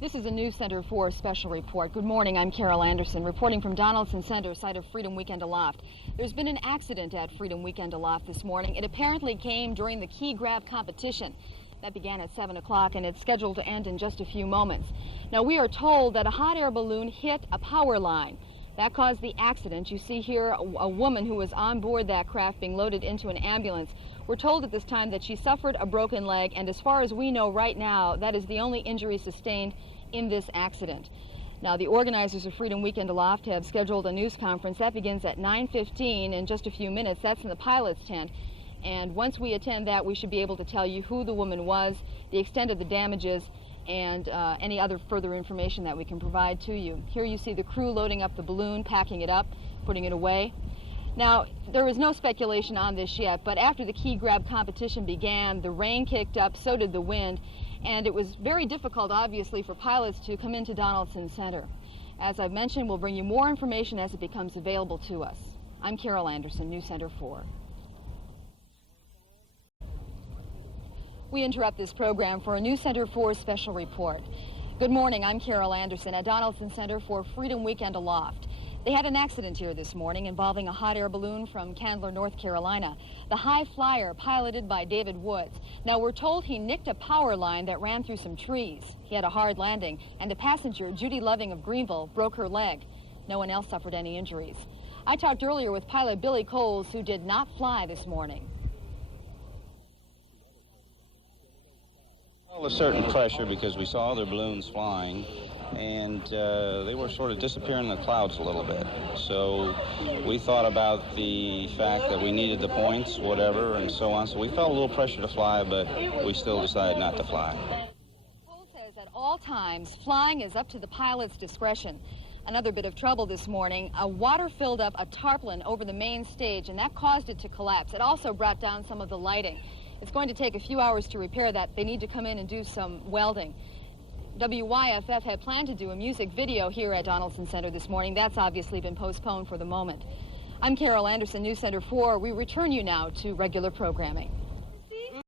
This is a News Center 4 special report. Good morning, I'm Carol Anderson, reporting from Donaldson Center, site of Freedom Weekend Aloft. There's been an accident at Freedom Weekend Aloft this morning. It apparently came during the key grab competition. That began at 7 o'clock and it's scheduled to end in just a few moments. Now, we are told that a hot air balloon hit a power line. That caused the accident. You see here a woman who was on board that craft being loaded into an ambulance. We're told at this time that she suffered a broken leg, and as far as we know right now, that is the only injury sustained in this accident. Now, the organizers of Freedom Weekend Aloft have scheduled a news conference. That begins at 9:15 in just a few minutes. That's in the pilot's tent. And once we attend that, we should be able to tell you who the woman was, the extent of the damages, and any other further information that we can provide to you. Here you see the crew loading up the balloon, packing it up, putting it away. Now, there is no speculation on this yet, but after the key grab competition began, the rain kicked up, so did the wind, and it was very difficult, obviously, for pilots to come into Donaldson Center. As I've mentioned, we'll bring you more information as it becomes available to us. I'm Carol Anderson, News Center 4. We interrupt this program for a News Center 4 special report. Good morning, I'm Carol Anderson at Donaldson Center for Freedom Weekend Aloft. They had an accident here this morning involving a hot air balloon from Candler, North Carolina. The high flyer piloted by David Woods. Now, we're told he nicked a power line that ran through some trees. He had a hard landing, and the passenger, Judy Loving of Greenville, broke her leg. No one else suffered any injuries. I talked earlier with pilot Billy Coles, who did not fly this morning. Well, a certain pressure because we saw other balloons flying, and they were sort of disappearing in the clouds a little bit. So we thought about the fact that we needed the points, whatever, and so on. So we felt a little pressure to fly, but we still decided not to fly. Cole says at all times, flying is up to the pilot's discretion. Another bit of trouble this morning. Water filled up a tarpaulin over the main stage, and that caused it to collapse. It also brought down some of the lighting. It's going to take a few hours to repair that. They need to come in and do some welding. WYFF had planned to do a music video here at Donaldson Center this morning. That's obviously been postponed for the moment. I'm Carol Anderson, News Center 4. We return you now to regular programming.